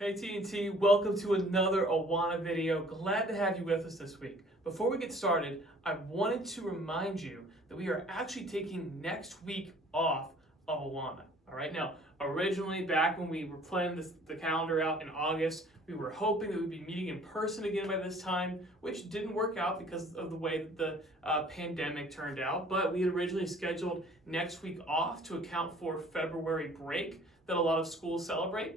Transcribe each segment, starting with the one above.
Hey T&T, welcome to another Awana video. Glad to have you with us this week. Before we get started, I wanted to remind you that we are actually taking next week off of Awana. All right, now, originally back when we were planning the calendar out in August, we were hoping that we'd be meeting in person again by this time, which didn't work out because of the way that the pandemic turned out. But we had originally scheduled next week off to account for February break that a lot of schools celebrate.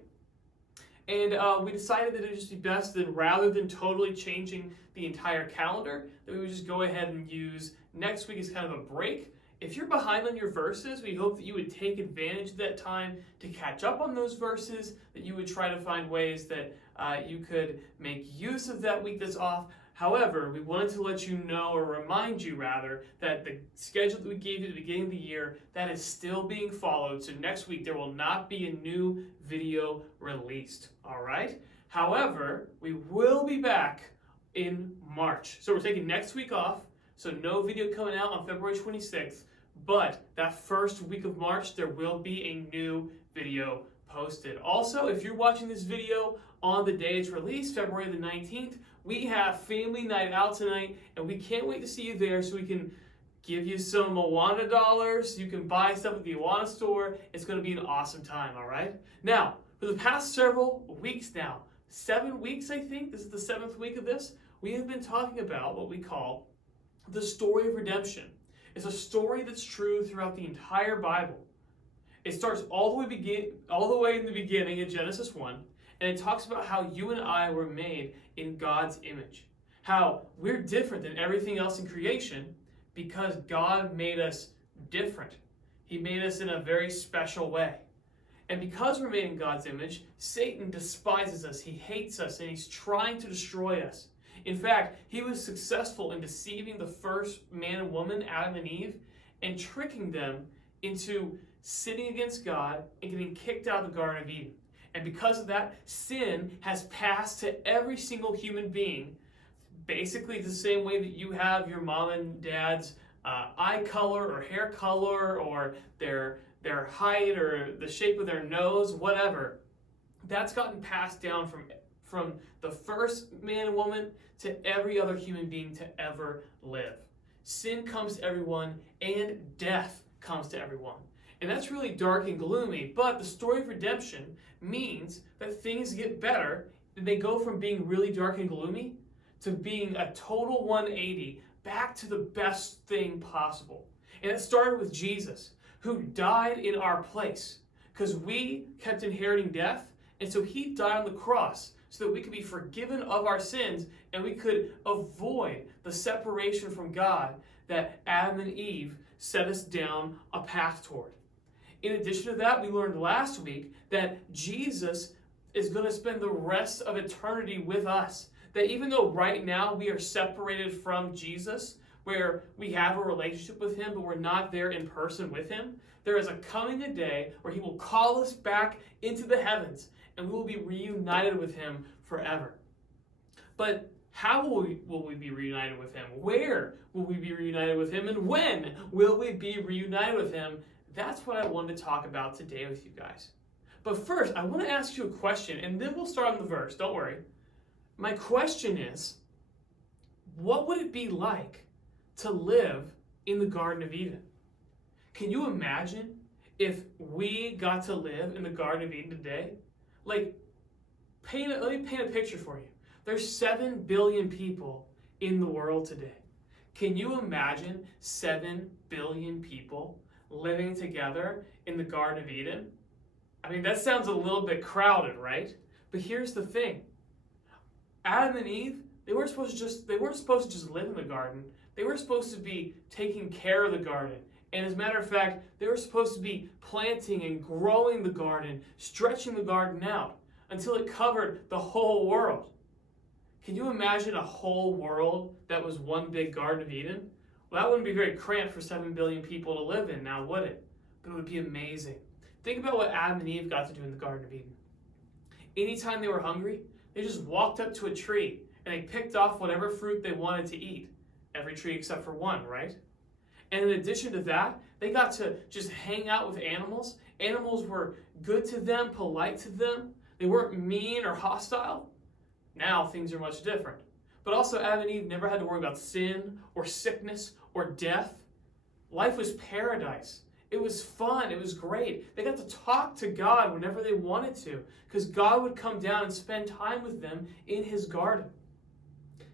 And we decided that it would just be best that rather than totally changing the entire calendar, that we would just go ahead and use next week as kind of a break. If you're behind on your verses, we hope that you would take advantage of that time to catch up on those verses, that you would try to find ways that you could make use of that week that's off. However, we wanted to let you know, or remind you rather, that the schedule that we gave you at the beginning of the year, that is still being followed. So next week there will not be a new video released, all right? However, we will be back in March. So we're taking next week off, so no video coming out on February 26th, but that first week of March, there will be a new video posted. Also, if you're watching this video on the day it's released, February the 19th, we have family night out tonight, and we can't wait to see you there so we can give you some Awana dollars. You can buy stuff at the Awana store. It's going to be an awesome time, all right? Now, for the past several weeks now, 7 weeks I think, this is the 7th week of this, we have been talking about what we call the story of redemption. It's a story that's true throughout the entire Bible. It starts all the way in the beginning in Genesis 1, and it talks about how you and I were made in God's image. How we're different than everything else in creation because God made us different. He made us in a very special way. And because we're made in God's image, Satan despises us, he hates us, and he's trying to destroy us. In fact, he was successful in deceiving the first man and woman, Adam and Eve, and tricking them into sinning against God and getting kicked out of the Garden of Eden. And because of that, sin has passed to every single human being, basically the same way that you have your mom and dad's eye color or hair color or their height or the shape of their nose, whatever. That's gotten passed down from the first man and woman to every other human being to ever live. Sin comes to everyone, and death comes to everyone. And that's really dark and gloomy, but the story of redemption means that things get better, and they go from being really dark and gloomy to being a total 180 back to the best thing possible. And it started with Jesus, who died in our place because we kept inheriting death, and so he died on the cross so that we could be forgiven of our sins and we could avoid the separation from God that Adam and Eve set us down a path toward. In addition to that, we learned last week that Jesus is going to spend the rest of eternity with us. That even though right now we are separated from Jesus, where we have a relationship with him, but we're not there in person with him, there is a coming a day where he will call us back into the heavens, and we will be reunited with him forever. But how will we be reunited with him? Where will we be reunited with him? And when will we be reunited with him? That's what I wanted to talk about today with you guys. But first, I want to ask you a question, and then we'll start on the verse. Don't worry. My question is, what would it be like to live in the Garden of Eden? Can you imagine if we got to live in the Garden of Eden today? Like, let me paint a picture for you. There's 7 billion people in the world today. Can you imagine 7 billion people living together in the Garden of Eden? I mean, that sounds a little bit crowded, right? But here's the thing. Adam and Eve, they weren't supposed to just live in the garden. They were supposed to be taking care of the garden. And as a matter of fact, they were supposed to be planting and growing the garden, stretching the garden out until it covered the whole world. Can you imagine a whole world that was one big Garden of Eden? Well, that wouldn't be very cramped for 7 billion people to live in now, would it? But it would be amazing. Think about what Adam and Eve got to do in the Garden of Eden. Anytime they were hungry, they just walked up to a tree and they picked off whatever fruit they wanted to eat. Every tree except for one, right? And in addition to that, they got to just hang out with animals. Animals were good to them, polite to them. They weren't mean or hostile. Now things are much different. But also Adam and Eve never had to worry about sin or sickness or death. Life was paradise. It was fun. It was great. They got to talk to God whenever they wanted to because God would come down and spend time with them in his garden.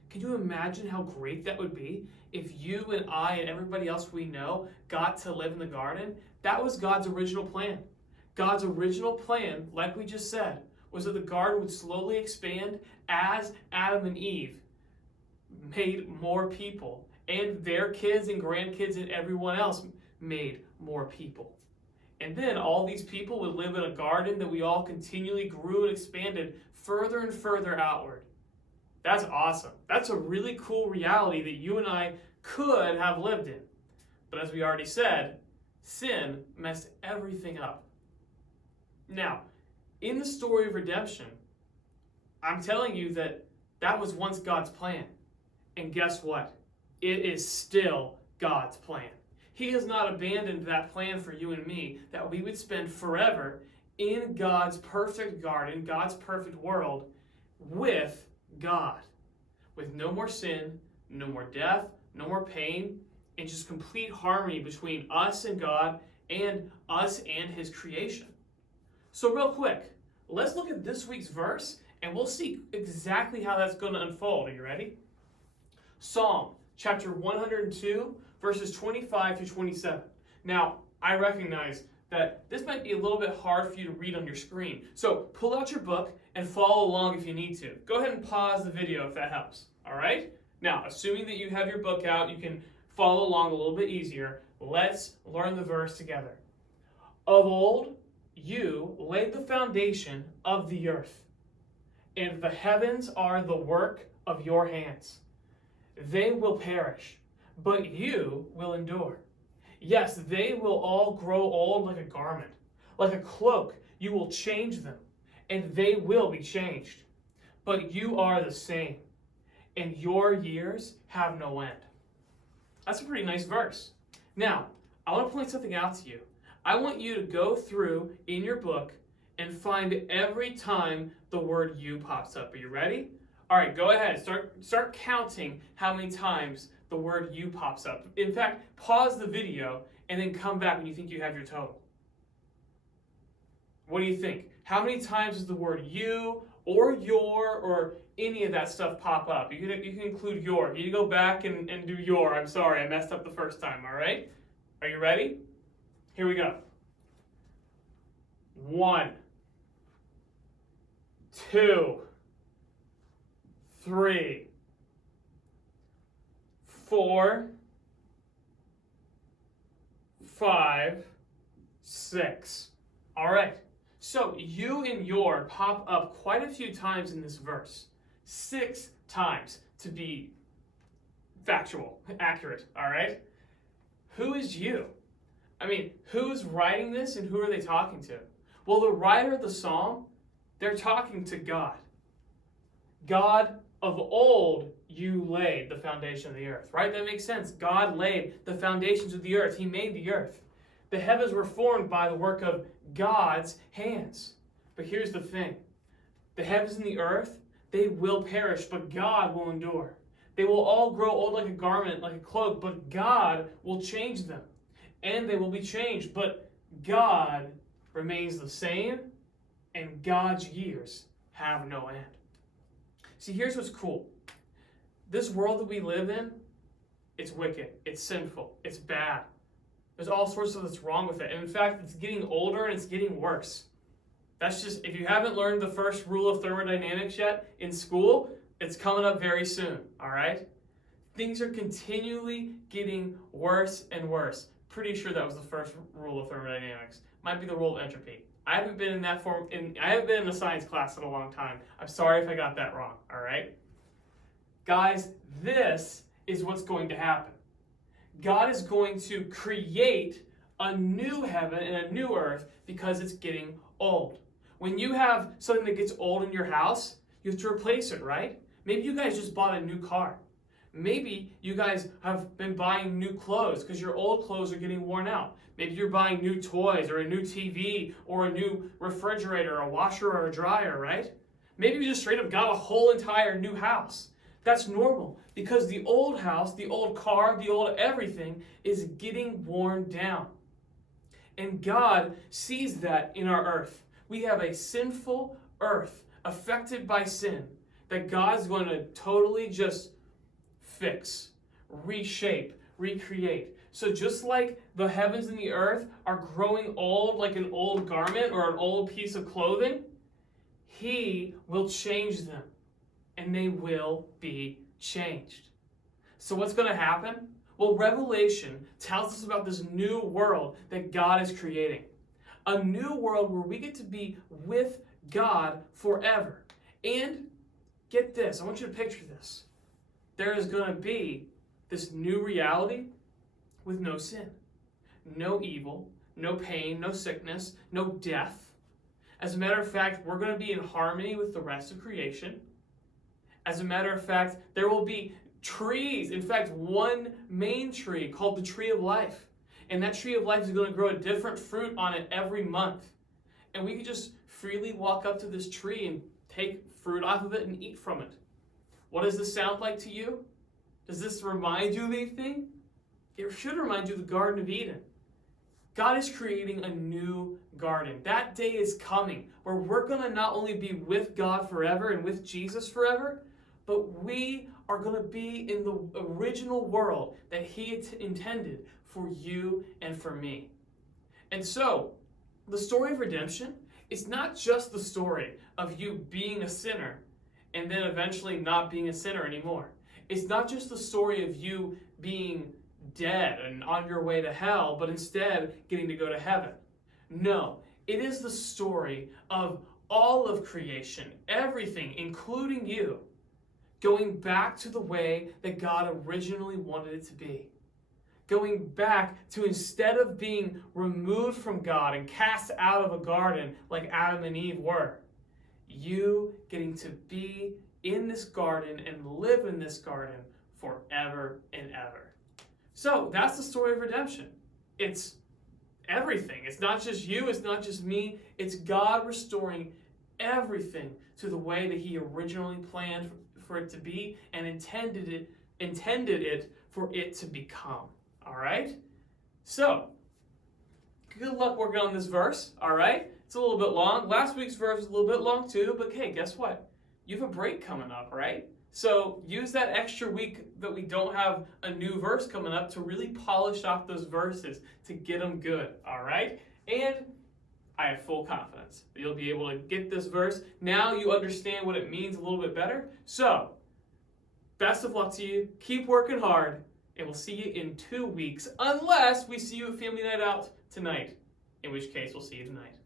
Can you imagine how great that would be if you and I and everybody else we know got to live in the garden? That was God's original plan. God's original plan, like we just said, was that the garden would slowly expand as Adam and Eve made more people, and their kids and grandkids and everyone else made more people. And then all these people would live in a garden that we all continually grew and expanded further and further outward. That's awesome. That's a really cool reality that you and I could have lived in. But as we already said, sin messed everything up. Now, in the story of redemption, I'm telling you that that was once God's plan. And guess what? It is still God's plan. He has not abandoned that plan for you and me, that we would spend forever in God's perfect garden, God's perfect world, with God. With no more sin, no more death, no more pain, and just complete harmony between us and God and us and his creation. So real quick, let's look at this week's verse and we'll see exactly how that's going to unfold. Are you ready? Psalm chapter 102, verses 25 through 27. Now, I recognize that this might be a little bit hard for you to read on your screen. So pull out your book and follow along if you need to. Go ahead and pause the video if that helps. All right? Now, assuming that you have your book out, you can follow along a little bit easier. Let's learn the verse together. Of old, you laid the foundation of the earth, and the heavens are the work of your hands. They will perish, but you will endure. Yes, they will all grow old like a garment. Like a cloak, you will change them, and they will be changed. But you are the same, and your years have no end. That's a pretty nice verse. Now, I want to point something out to you. I want you to go through in your book and find every time the word you pops up. Are you ready? All right, go ahead. Start counting how many times the word you pops up. In fact, pause the video and then come back when you think you have your total. What do you think? How many times does the word you or your or any of that stuff pop up? You can include your. You go back and do your. I'm sorry, I messed up the first time, all right? Are you ready? Here we go. 1, 2, 3, 4, 5, 6. All right. So you and your pop up quite a few times in this verse. 6 times to be factual, accurate, all right? Who is you? I mean, who's writing this and who are they talking to? Well, the writer of the psalm, they're talking to God. God, of old, you laid the foundation of the earth, right? That makes sense. God laid the foundations of the earth. He made the earth. The heavens were formed by the work of God's hands. But here's the thing. The heavens and the earth, they will perish, but God will endure. They will all grow old like a garment, like a cloak, but God will change them. And they will be changed, but God remains the same, and God's years have no end. See, here's what's cool. This world that we live in, it's wicked, it's sinful, it's bad. There's all sorts of that's wrong with it. And in fact, it's getting older and it's getting worse. That's just, if you haven't learned the first rule of thermodynamics yet in school, it's coming up very soon, all right? Things are continually getting worse and worse. Pretty sure that was the first rule of thermodynamics. Might be the rule of entropy. I haven't been in that form, I haven't been in a science class in a long time. I'm sorry if I got that wrong, all right? Guys, this is what's going to happen. God is going to create a new heaven and a new earth because it's getting old. When you have something that gets old in your house, you have to replace it, right? Maybe you guys just bought a new car. Maybe you guys have been buying new clothes because your old clothes are getting worn out. Maybe you're buying new toys or a new TV or a new refrigerator, a washer or a dryer, right? Maybe you just straight up got a whole entire new house. That's normal because the old house, the old car, the old everything is getting worn down. And God sees that in our earth. We have a sinful earth affected by sin that God's going to totally just fix, reshape, recreate. So just like the heavens and the earth are growing old like an old garment or an old piece of clothing, He will change them and they will be changed. So what's going to happen? Well, Revelation tells us about this new world that God is creating. A new world where we get to be with God forever. And get this, I want you to picture this. There is going to be this new reality with no sin, no evil, no pain, no sickness, no death. As a matter of fact, we're going to be in harmony with the rest of creation. As a matter of fact, there will be trees. In fact, one main tree called the tree of life. And that tree of life is going to grow a different fruit on it every month. And we can just freely walk up to this tree and take fruit off of it and eat from it. What does this sound like to you? Does this remind you of anything? It should remind you of the Garden of Eden. God is creating a new garden. That day is coming where we're going to not only be with God forever and with Jesus forever, but we are going to be in the original world that He intended for you and for me. And so, the story of redemption is not just the story of you being a sinner and then eventually not being a sinner anymore. It's not just the story of you being dead and on your way to hell, but instead getting to go to heaven. No, it is the story of all of creation, everything, including you, going back to the way that God originally wanted it to be. Going back to, instead of being removed from God and cast out of a garden like Adam and Eve were, you getting to be in this garden and live in this garden forever and ever. So that's the story of redemption. It's everything. It's not just you, it's not just me. It's God restoring everything to the way that He originally planned for it to be and intended it for it to become. All right? So, good luck working on this verse, all right? It's a little bit long. Last week's verse was a little bit long too, but hey, guess what? You have a break coming up, right? So use that extra week that we don't have a new verse coming up to really polish off those verses to get them good, all right? And I have full confidence that you'll be able to get this verse. Now you understand what it means a little bit better. So, best of luck to you. Keep working hard, and we'll see you in 2 weeks, unless we see you at Family Night Out tonight, in which case we'll see you tonight.